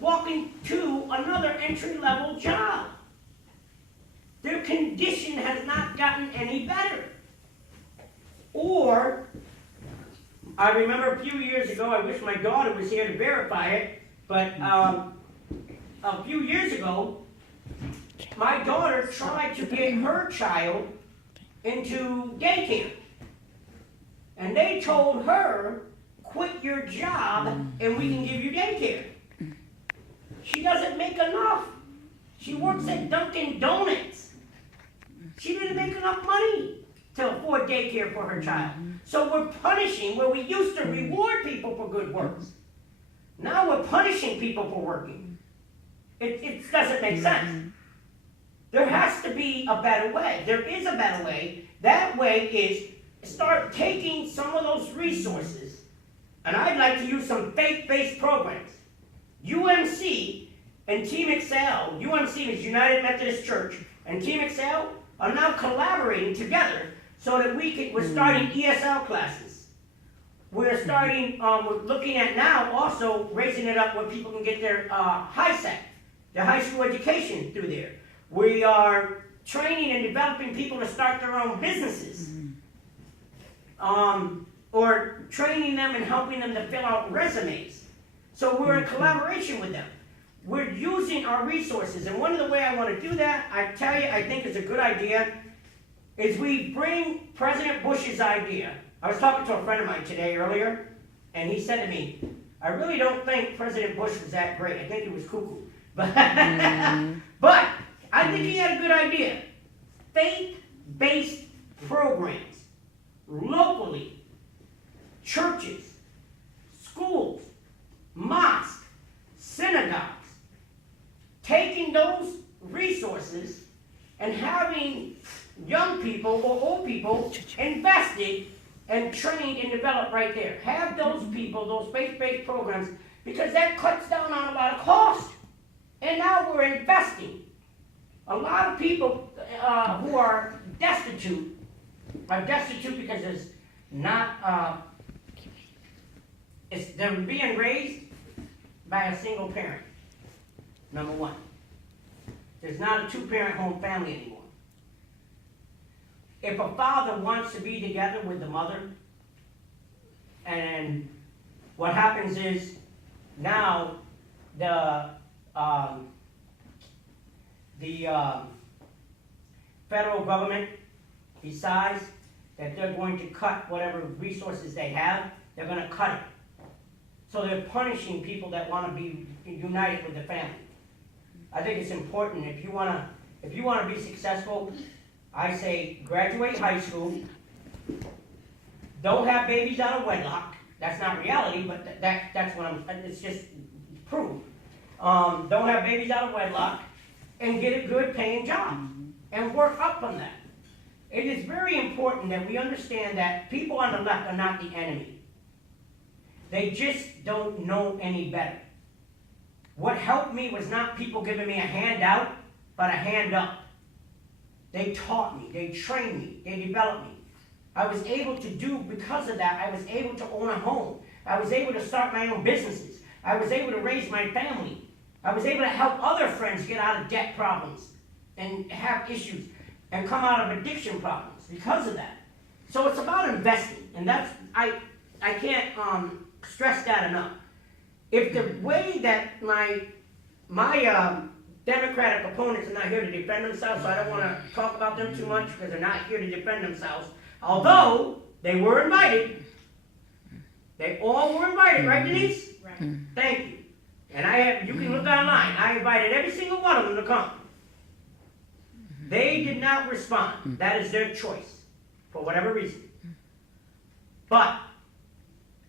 walking to another entry-level job. Their condition has not gotten any better. Or, I remember a few years ago, I wish my daughter was here to verify it, but a few years ago, my daughter tried to get her child into daycare. And they told her, quit your job and we can give you daycare. She doesn't make enough. She works at Dunkin' Donuts. She didn't make enough money to afford daycare for her child. So we're punishing where we used to reward people for good works. Now we're punishing people for working. It doesn't make sense. There has to be a better way. There is a better way. That way is start taking some of those resources, and I'd like to use some faith-based programs. UMC and Team Excel, UMC is United Methodist Church, and Team Excel are now collaborating together so that we're starting ESL classes. We're starting, we're looking at now also raising it up where people can get their HiSET, their high school education through there. We are training and developing people to start their own businesses. Or training them and helping them to fill out resumes. So we're in collaboration with them. We're using our resources, and one of the ways I want to do that, I tell you, I think is a good idea, is we bring President Bush's idea. I was talking to a friend of mine today earlier, and he said to me, I really don't think President Bush was that great. I think he was cuckoo. But I think he had a good idea. Faith-based programs, locally, churches, schools, mosques, synagogues, taking those resources and having young people or old people invested and trained and developed right there. Have those people, those faith-based programs, because that cuts down on a lot of cost. And now we're investing. A lot of people who are destitute because there's not, they're being raised by a single parent, number one. There's not a two-parent home family anymore. If a father wants to be together with the mother, and what happens is now the federal government decides that they're going to cut whatever resources they have, they're going to cut it. So they're punishing people that want to be united with the family. I think it's important, if you want to be successful, I say graduate high school, don't have babies out of wedlock. That's not reality, but that's what it's just proof. Don't have babies out of wedlock, and get a good paying job, and work up from that. It is very important that we understand that people on the left are not the enemy. They just don't know any better. What helped me was not people giving me a handout, but a hand up. They taught me, they trained me, they developed me. I was able to do, because of that, I was able to own a home. I was able to start my own businesses. I was able to raise my family. I was able to help other friends get out of debt problems and have issues and come out of addiction problems because of that. So it's about investing, and that's, I can't stress that enough. If the way that my Democratic opponents are not here to defend themselves, so I don't want to talk about them too much because they're not here to defend themselves, although they were invited. They all were invited, right, Denise? Right. Thank you. And you can look online. I invited every single one of them to come. They did not respond. That is their choice, for whatever reason. But